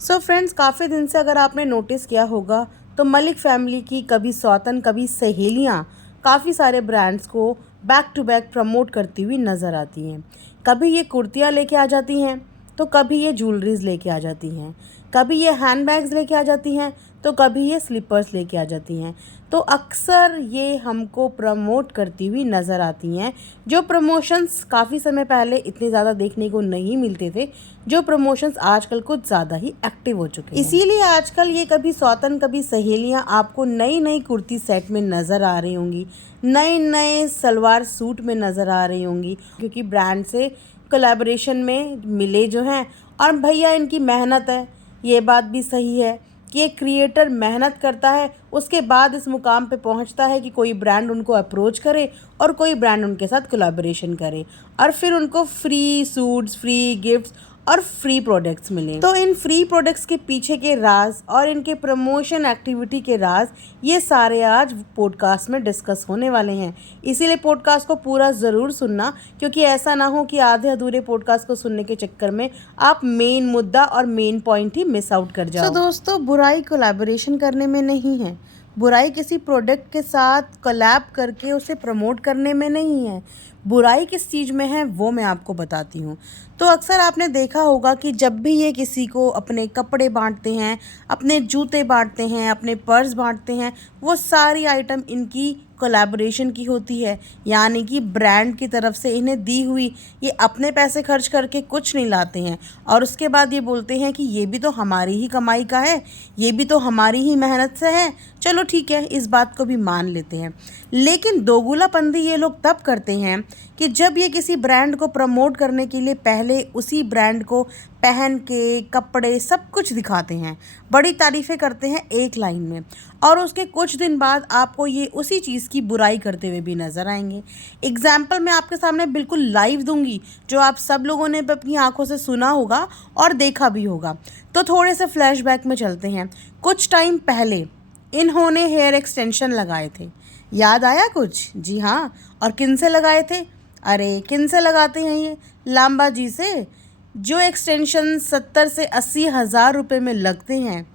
So friends, काफ़ी दिन से अगर आपने नोटिस किया होगा तो मलिक फैमिली की कभी सौतन कभी सहेलियाँ काफ़ी सारे ब्रांड्स को बैक टू बैक प्रमोट करती हुई नज़र आती हैं। कभी ये कुर्तियाँ लेके आ जाती हैं तो कभी ये ज्वेलरीज लेके आ जाती हैं, कभी ये हैंडबैग्स लेके आ जाती हैं तो कभी ये स्लीपर्स लेके आ जाती हैं। तो अक्सर ये हमको प्रमोट करती हुई नज़र आती हैं, जो प्रमोशंस काफ़ी समय पहले इतने ज़्यादा देखने को नहीं मिलते थे, जो प्रमोशंस आजकल कुछ ज़्यादा ही एक्टिव हो चुके हैं। इसीलिए आजकल ये कभी सौतन कभी सहेलियाँ आपको नई नई कुर्ती सेट में नज़र आ रही होंगी, नए नए सलवार सूट में नज़र आ रही होंगी, क्योंकि ब्रांड से कोलैबोरेशन में मिले जो हैं। और भैया इनकी मेहनत है, ये बात भी सही है कि एक क्रिएटर मेहनत करता है, उसके बाद इस मुकाम पे पहुंचता है कि कोई ब्रांड उनको अप्रोच करे और कोई ब्रांड उनके साथ कोलैबोरेशन करे और फिर उनको फ्री सूट्स, फ्री गिफ्ट्स और फ्री प्रोडक्ट्स मिले। तो इन फ्री प्रोडक्ट्स के पीछे के राज और इनके प्रमोशन एक्टिविटी के राज, ये सारे आज पॉडकास्ट में डिस्कस होने वाले हैं। इसीलिए पॉडकास्ट को पूरा ज़रूर सुनना, क्योंकि ऐसा ना हो कि आधे अधूरे पॉडकास्ट को सुनने के चक्कर में आप मेन मुद्दा और मेन पॉइंट ही मिस आउट कर जाओ। दोस्तों, बुराई कोलैबोरेशन करने में नहीं है, बुराई किसी प्रोडक्ट के साथ कोलैब करके उसे प्रमोट करने में नहीं है। बुराई किस चीज़ में है वो मैं आपको बताती हूँ। तो अक्सर आपने देखा होगा कि जब भी ये किसी को अपने कपड़े बांटते हैं, अपने जूते बांटते हैं, अपने पर्स बांटते हैं, वो सारी आइटम इनकी कोलैबोरेशन की होती है, यानी कि ब्रांड की तरफ से इन्हें दी हुई। ये अपने पैसे खर्च करके कुछ नहीं लाते हैं और उसके बाद ये बोलते हैं कि ये भी तो हमारी ही कमाई का है, ये भी तो हमारी ही मेहनत से है। चलो ठीक है, इस बात को भी मान लेते हैं। लेकिन दोगुलापंती ये लोग तब करते हैं कि जब ये किसी ब्रांड को प्रमोट करने के लिए पहले उसी ब्रांड को पहन के कपड़े सब कुछ दिखाते हैं, बड़ी तारीफ़ें करते हैं एक लाइन में, और उसके कुछ दिन बाद आपको ये उसी चीज़ की बुराई करते हुए भी नज़र आएंगे। एग्जाम्पल मैं आपके सामने बिल्कुल लाइव दूंगी, जो आप सब लोगों ने अपनी आंखों से सुना होगा और देखा भी होगा। तो थोड़े से फ्लैशबैक में चलते हैं। कुछ टाइम पहले इन्होंने हेयर एक्सटेंशन लगाए थे, याद आया कुछ? जी हाँ। और किन से लगाए थे? अरे किन से लगाते हैं ये? लांबा जी से। जो एक्सटेंशन 70 से 80 हज़ार रुपये में लगते हैं,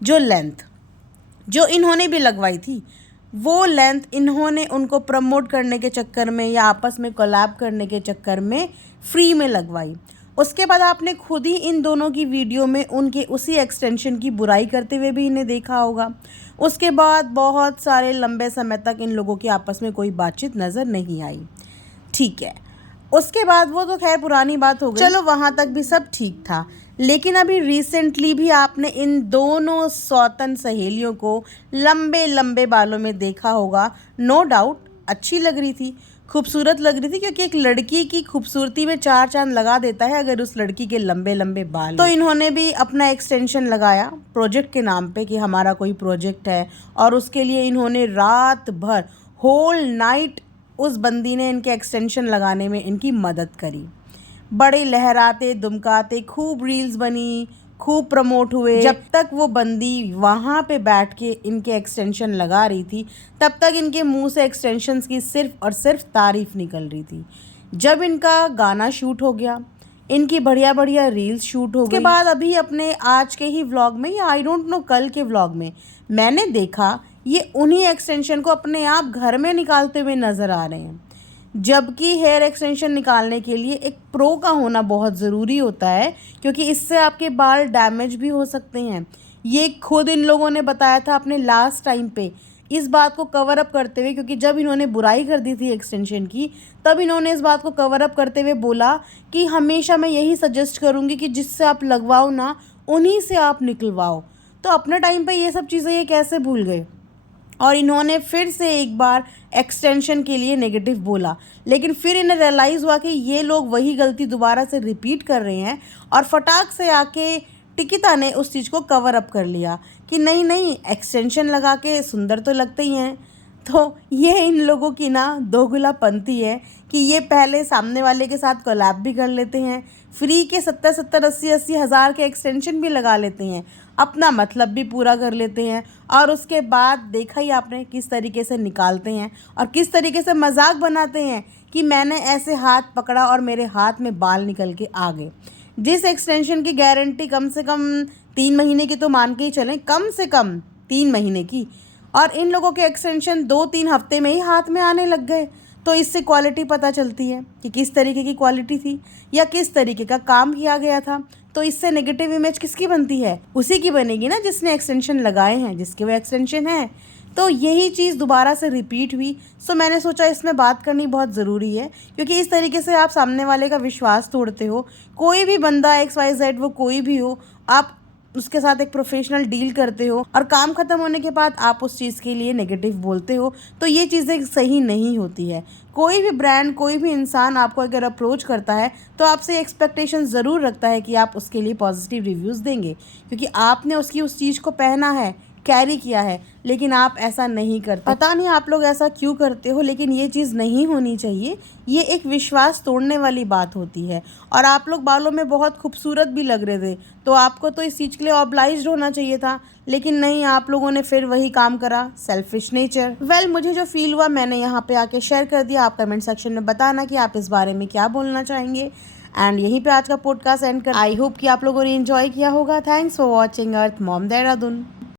जो लेंथ जो इन्होंने भी लगवाई थी, वो लेंथ इन्होंने उनको प्रमोट करने के चक्कर में या आपस में कोलैब करने के चक्कर में फ्री में लगवाई। उसके बाद आपने खुद ही इन दोनों की वीडियो में उनके उसी एक्सटेंशन की बुराई करते हुए भी इन्हें देखा होगा। उसके बाद बहुत सारे लंबे समय तक इन लोगों के आपस में कोई बातचीत नज़र नहीं आई। ठीक है, उसके बाद वो तो खैर पुरानी बात हो गई, चलो वहाँ तक भी सब ठीक था। लेकिन अभी रिसेंटली भी आपने इन दोनों सौतन सहेलियों को लंबे लंबे बालों में देखा होगा। नो डाउट अच्छी लग रही थी, खूबसूरत लग रही थी, क्योंकि एक लड़की की खूबसूरती में चार चांद लगा देता है अगर उस लड़की के लंबे लंबे बाल। तो इन्होंने भी अपना एक्सटेंशन लगाया प्रोजेक्ट के नाम पे कि हमारा कोई प्रोजेक्ट है, और उसके लिए इन्होंने रात भर होल नाइट उस बंदी ने इनके एक्सटेंशन लगाने में इनकी मदद करी। बड़े लहराते दुमकाते खूब रील्स बनी, खूब प्रमोट हुए। जब तक वो बंदी वहाँ पे बैठ के इनके एक्सटेंशन लगा रही थी, तब तक इनके मुंह से एक्सटेंशंस की सिर्फ और सिर्फ तारीफ निकल रही थी। जब इनका गाना शूट हो गया, इनकी बढ़िया बढ़िया रील्स शूट हो गई, उसके बाद अभी अपने आज के ही व्लॉग में या आई डोंट नो कल के व्लॉग में मैंने देखा ये उन्हीं एक्सटेंशन को अपने आप घर में निकालते हुए नज़र आ रहे हैं। जबकि हेयर एक्सटेंशन निकालने के लिए एक प्रो का होना बहुत ज़रूरी होता है, क्योंकि इससे आपके बाल डैमेज भी हो सकते हैं। ये खुद इन लोगों ने बताया था अपने लास्ट टाइम पे, इस बात को कवर अप करते हुए, क्योंकि जब इन्होंने बुराई कर दी थी एक्सटेंशन की, तब इन्होंने इस बात को कवर अप करते हुए बोला कि हमेशा मैं यही सजेस्ट करूँगी कि जिससे आप लगवाओ ना, उन्हीं से आप निकलवाओ। तो अपने टाइम पे ये सब चीज़ें ये कैसे भूल गए? और इन्होंने फिर से एक बार एक्सटेंशन के लिए नेगेटिव बोला, लेकिन फिर इन्हें रियलाइज़ हुआ कि ये लोग वही गलती दोबारा से रिपीट कर रहे हैं, और फटाक से आके टिकिता ने उस चीज़ को कवर अप कर लिया कि नहीं नहीं, एक्सटेंशन लगा के सुंदर तो लगते ही हैं। तो ये इन लोगों की ना दोगुलापंती है कि ये पहले सामने वाले के साथ कोलैब भी कर लेते हैं, फ्री के 70-70, 80-80 हज़ार के एक्सटेंशन भी लगा लेते हैं, अपना मतलब भी पूरा कर लेते हैं, और उसके बाद देखा ही आपने किस तरीके से निकालते हैं और किस तरीके से मजाक बनाते हैं कि मैंने ऐसे हाथ पकड़ा और मेरे हाथ में बाल निकल के आ गए। जिस एक्सटेंशन की गारंटी कम से कम 3 महीने की तो मान के ही चलें, कम से कम 3 महीने की, और इन लोगों के एक्सटेंशन 2-3 हफ्ते में ही हाथ में आने लग गए। तो इससे क्वालिटी पता चलती है कि किस तरीके की क्वालिटी थी या किस तरीके का काम किया गया था। तो इससे नेगेटिव इमेज किसकी बनती है? उसी की बनेगी ना जिसने एक्सटेंशन लगाए हैं, जिसके वो एक्सटेंशन है। तो यही चीज़ दोबारा से रिपीट हुई। सो मैंने सोचा इसमें बात करनी बहुत ज़रूरी है, क्योंकि इस तरीके से आप सामने वाले का विश्वास तोड़ते हो। कोई भी बंदा XYZ, वो कोई भी हो, आप उसके साथ एक प्रोफेशनल डील करते हो और काम ख़त्म होने के बाद आप उस चीज़ के लिए नेगेटिव बोलते हो, तो ये चीज़ें सही नहीं होती है। कोई भी ब्रांड, कोई भी इंसान आपको अगर अप्रोच करता है तो आपसे एक्सपेक्टेशन ज़रूर रखता है कि आप उसके लिए पॉजिटिव रिव्यूज़ देंगे, क्योंकि आपने उसकी उस चीज़ को पहना है, कैरी किया है। लेकिन आप ऐसा नहीं करते। पता नहीं आप लोग ऐसा क्यों करते हो, लेकिन ये चीज़ नहीं होनी चाहिए। ये एक विश्वास तोड़ने वाली बात होती है। और आप लोग बालों में बहुत खूबसूरत भी लग रहे थे, तो आपको तो इस चीज़ के लिए ऑब्लाइज्ड होना चाहिए था, लेकिन नहीं, आप लोगों ने फिर वही काम करा। Selfish nature. वेल, मुझे जो फील हुआ मैंने यहाँ पे आके शेयर कर दिया। आप कमेंट सेक्शन में बताना कि आप इस बारे में क्या बोलना चाहेंगे। एंड यहीं पे आज का पॉडकास्ट एंड कर। आई होप कि आप लोगों ने एंजॉय किया होगा। Thanks for watching earth mom Dehradun.